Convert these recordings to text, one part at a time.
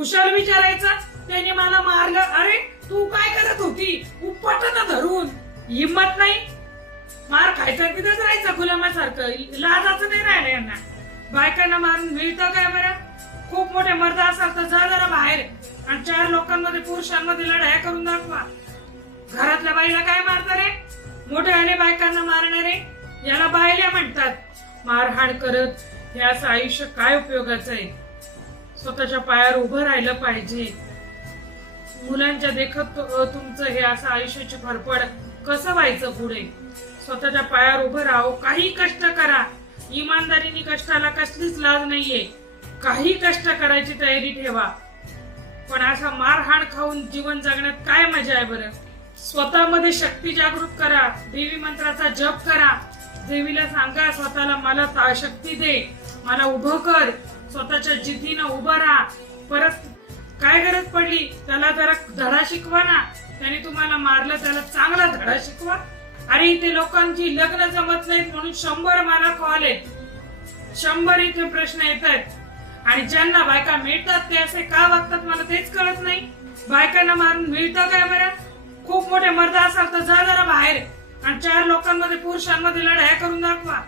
कुशाल विचारायचा त्याने मला मारलं. अरे तू काय करत होती? उपटन धरून. हिंमत नाही. मार खायचा तिथंच राहायचं गुलामासारखं लाजाचं नाही राहिलं यांना. बायकांना मारून मिळतं काय बरं? खूप मोठे मर्द असाल तर जा जरा बाहेर. आणि चार लोकांमध्ये पुरुषांमध्ये लढाया करून दाखवा. घरातल्या बाईला काय मारता रे? मोठे आले बायकांना मारणारे याला बायल्या म्हणतात. मारहाण करत हे असं आयुष्य काय उपयोगाचं आहे? स्वतःच्या पायावर उभं राहिलं पाहिजे. मुलांच्या देखत तुमचं हे असं आयुष्याची भरपड कसं व्हायचं पुढे? स्वतःच्या पायावर उभं राहो. काही कष्ट करा. इमानदारीने कष्टाला कसलीच लाज नाहीये. काही कष्ट करायची तयारी ठेवा. पण असा मारहाण खाऊन जीवन जगण्यात काय मजा आहे बरं? स्वतःमध्ये शक्ती जागृत करा. देवी मंत्राचा जप करा. देवीला सांगा स्वतःला मला ता- शक्ती दे. मला उभं कर. स्वतःच्या जिद्दीनं उभं राहा. परत काय गरज पडली? त्याला जरा धडा शिकवा ना. त्याने तुम्हाला मारलं त्याला चांगला धडा शिकवा. अरे इथे लोकांची लग्न जमत नाहीत म्हणून शंभर मला कॉल आहेत. शंभर इथे प्रश्न येत आहेत आणि ज्यांना बायका मिळतात ते असे का वागतात मला तेच कळत नाही. बायकांना मारून मिळतं काय बरं? खूप मोठे मर्द असाल तर जा जरा बाहेर. आणि चार लोकांमध्ये पुरुषांमध्ये लढाया करून दाखवा.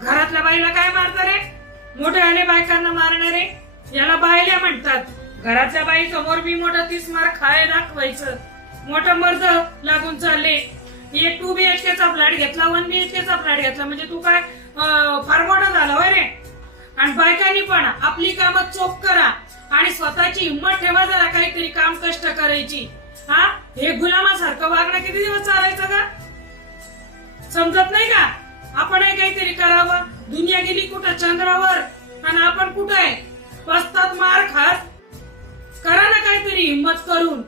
घरातल्या बाईला काय मारता रे? मोठ्या आले बायकांना मारणारे याला बायल्या म्हणतात. घरातल्या बाई समोर मी मोठा तीस मार खाय दाखवायचं. मोठं मर्द लागून चालले. एक टू बी एच चा फ्लॅट घेतला वन बी एच चा फ्लॅट घेतला. म्हणजे तू काय फार मोठा झाला होय रे. आणि बायकांनी पण आपली कामं चोख करा. आणि स्वतःची हिंमत ठेवा जरा काहीतरी काम कष्ट करायची. हा? हे गुलामासारखं वागणं किती दिवस चालायचं का समजत नाही का? आपण काहीतरी करावं. दुनिया गेली कुठं चंद्रावर? आणि आपण कुठं आहे? बसतात मार खात. करा ना काहीतरी हिंमत करून.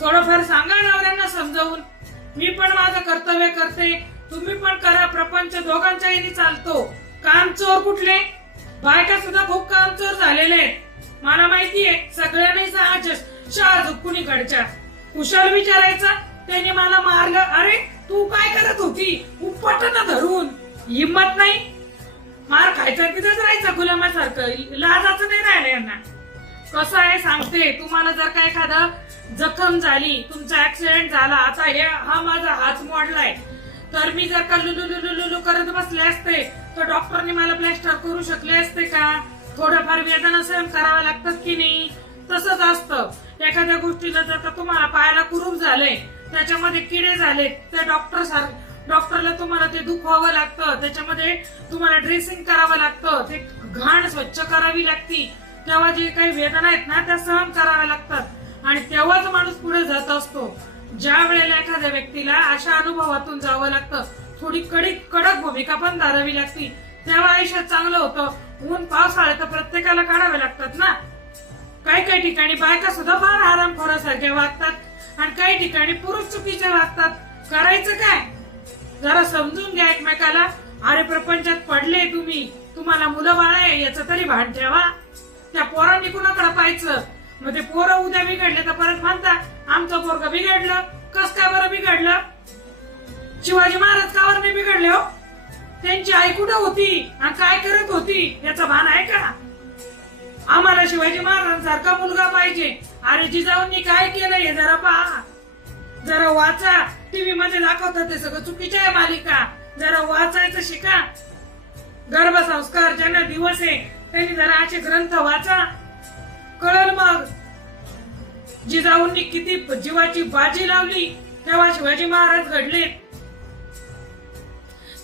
थोडंफार सांगा नवऱ्यांना समजावून. मी पण माझं कर्तव्य करते. तुम्ही पण करा. प्रपंच दोघांच्याही चालतो. काम चोर कुठले? बायका सुद्धा खूप काम चोर झालेले आहेत. मला माहितीये सगळ्यांनी शहा झुकून कुणीकडच्या कुशल विचारायचा त्याने मला मारलं. अरे तू काय करत होती? उपटन धरून. हिंमत नाही. खायचा तिथंच राहायचं गुलामासारखं. लाजाचं नाही राहिलं यांना. कसं आहे सांगते तुम्हाला जर का एखादं जखम झाली तुमचा ऍक्सिडेंट झाला आता हे हा माझा हात मोडलाय तर मी जर का लुलू लुलू लुलू करत बसले असते तर डॉक्टरने मला प्लॅस्टर करू शकले असते का? थोडंफार वेदना सहन करावं लागतात की नाही? तसंच असतं. एखाद्या गोष्टीला जर का तुम्हाला पायाला कुरूप झाले त्याच्यामध्ये किडे झाले तर डॉक्टर सार डॉक्टरला तुम्हाला ते दुखवावं लागतं त्याच्यामध्ये तुम्हाला ड्रेसिंग करावं लागतं ते घाण स्वच्छ करावी लागती. तेव्हा जे काही वेदना आहेत ना त्या सहन कराव्या लागतात. आणि तेव्हाच माणूस पुढे जात असतो. ज्या वेळेला एखाद्या व्यक्तीला अशा अनुभवातून जावं लागतं थोडी कडक कडक भूमिका पण धारावी लागती. तेव्हा आयुष्यात चांगलं होतं. ऊन पावसाळ्या तर प्रत्येकाला काढावे लागतात ना. काही काही ठिकाणी बायका सुद्धा फार आरामखोरासारख्या वागतात. आणि काही ठिकाणी पुरुष चुकीचे वागतात. करायचं काय? जरा समजून घ्या एकमेकाला. अरे प्रपंचात पडले तुम्ही. तुम्हाला मुलं बाळ आहे याचं तरी भान ठेवा. त्या पोरांनी कुणाकडे पाहायचं? मग ते पोरं उद्या बिघडले तर परत म्हणता आमचं पोरग बिघडलं. कस काय बरं बिघडलं? शिवाजी महाराज का बरं नाही बिघडले हो? त्यांची आई कुठं होती आणि काय करत होती याचं भान आहे का? आम्हाला शिवाजी महाराजांसारखा मुलगा पाहिजे. अरे जिजाऊंनी काय केलं हे जरा पहा. जरा वाचा. टीव्ही मध्ये दाखवतात ते सगळं. चुकीच्या आहे मालिका. जरा वाचायचं शिका. गर्भसंस्कार ज्यांना दिवस. आहे त्यांनी जरा असे ग्रंथ वाचा. कळल मग. जिजाऊंनी किती जीवाची बाजी लावली. तेव्हा शिवाजी महाराज घडले.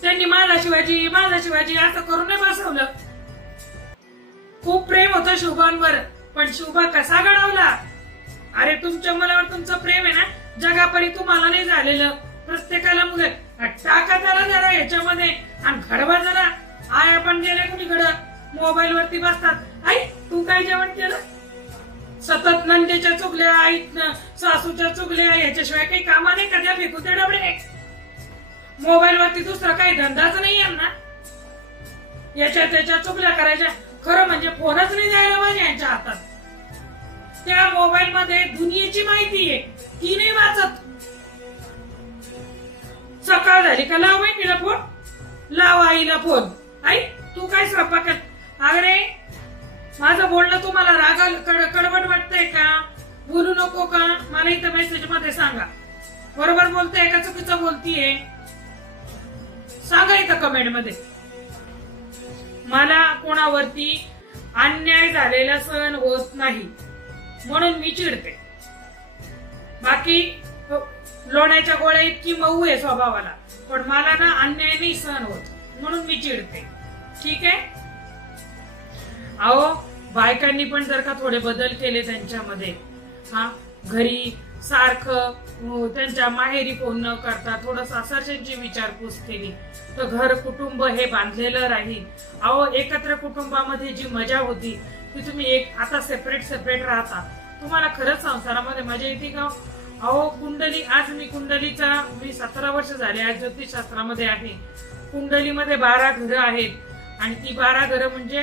त्यांनी माझा शिवाजी माझा शिवाजी असं करून बसवलं. खूप प्रेम होतं शुभांवर. पण शुभा कसा घडवला? अरे तुमच्या मनावर तुमचं प्रेम आहे ना? जगापरी तुम्हाला नाही झालेलं. प्रत्येकाला मुलं. टाका त्याला जरा याच्यामध्ये. आणि घडवा जरा. आय आपण गेले कुणीकडं मोबाईल वरती बसतात. आई तू काय जेवण केलं? सतत नंदेच्या चुकल्या आई सासूच्या चुकल्या याच्याशिवाय काही कामा नाही कधी फेकू ते डबडे मोबाईल वरती दुसरा काही धंदाच नाही यांना. याच्या त्याच्या चुकल्या करायच्या. खरं म्हणजे फोनच नाही द्यायला पाहिजे यांच्या हातात. त्या मोबाईल मध्ये दुनियेची माहिती आहे. ती नाही वाचत. सकाळ झाली का लाव बहिणीला फोन लाव आईला फोन आई तू काय स्वयंपाक अरे माझं बोलणं तुम्हाला राग कडबड का? बोलू नको का? मला इथं मेसेजमध्ये सांगा. बरोबर बोलतेय का चुकीचं बोलतीये? सांगा इथं कमेंटमध्ये. मला कोणावरती अन्याय झालेला सहन होत नाही. म्हणून मी चिडते. बाकी हो, लोण्याच्या गोळ्या इतकी मऊ आहे स्वभावाला पण मला ना अन्याय नाही सहन होत म्हणून मी चिडते. ठीक आहे? अहो बायकांनी पण जर का थोडे बदल केले त्यांच्यामध्ये. हा घरी सारखं त्यांच्या माहेरी फोन न करता थोडस सासरच्यांची विचारपूस केली. तर घर कुटुंब हे बांधलेलं राहील. अहो एकत्र कुटुंबामध्ये जी मजा होती ती तुम्ही एक आता सेपरेट सेपरेट राहता. तुम्हाला खरंच संसारामध्ये मजा येते का? अहो कुंडली आज मी कुंडलीचा मी सतरा वर्ष झाले आज ज्योतिषशास्त्रामध्ये आहे. कुंडलीमध्ये बारा घरं आहेत. आणि ती बारा घरं म्हणजे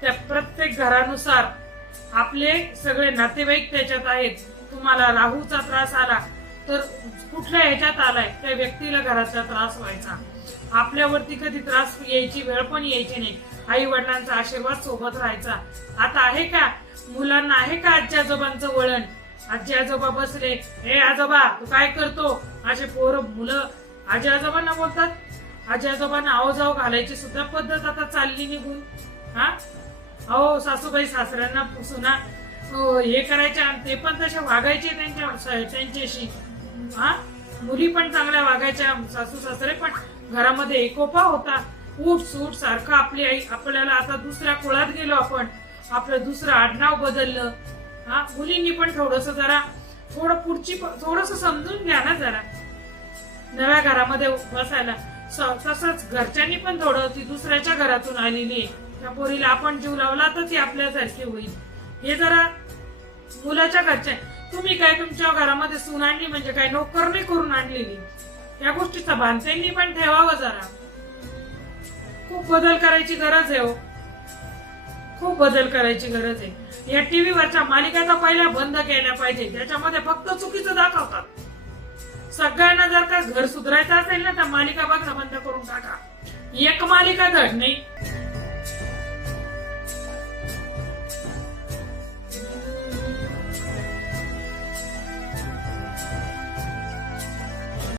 त्या प्रत्येक घरानुसार आपले सगळे नातेवाईक त्याच्यात आहेत. तुम्हाला राहूचा त्रास आला तर कुठल्या ह्याच्यात आलाय? त्या व्यक्तीला घराचा त्रास व्हायचा. आपल्यावरती कधी त्रास यायची वेळ पण यायची नाही. आई वडिलांचा आशीर्वाद सोबत राहायचा. आता आहे का? मुलांना आहे का आजी आजोबांचं वळण? आजी आजोबा बसले हे आजोबा तू काय करतो? असे पोरं मुलं आजी आजोबांना बोलतात. आजी आजोबांना आवजाव घालायची सुद्धा पद्धत आता चालली निघून. हा? अहो सासूबाई सासऱ्यांना सुना हे करायचे आणि ते पण तसे वागायचे त्यांच्या त्यांच्याशी. हा? मुली पण चांगल्या वागायच्या सासू सासरे पण घरामध्ये एकोपा होता. उठ सूट सारखं आपली आई आपल्याला आता दुसऱ्या कुळात गेलो आपण. आपलं दुसरं आडनाव बदललं. हा? मुलींनी पण थोडस जरा थोडं पुढची थोडस समजून घ्या ना जरा. नव्या घरामध्ये बसायला. स- तसंच घरच्यांनी पण थोडं ती दुसऱ्याच्या घरातून आलेली आहे. त्या पोरीला आपण जीव लावला तर ती आपल्यासारखी होईल. हे जरा मुलाच्या घरच्या तुम्ही काय तुमच्या घरामध्ये सून आणली म्हणजे काय? नोकर नाही करून आणलेली. या गोष्टीचा भान त्यांनी पण ठेवावं जरा. खूप बदल करायची गरज आहे हो. खूप बदल करायची गरज आहे. या टीव्ही वरच्या मालिका पहिला बंद केल्या पाहिजे. त्याच्यामध्ये फक्त चुकीचं दाखवतात. सगळ्यांना जर का घर सुधारायचं असेल ना तर मालिका बघा बंद करून टाका. एक मालिका धड नाही.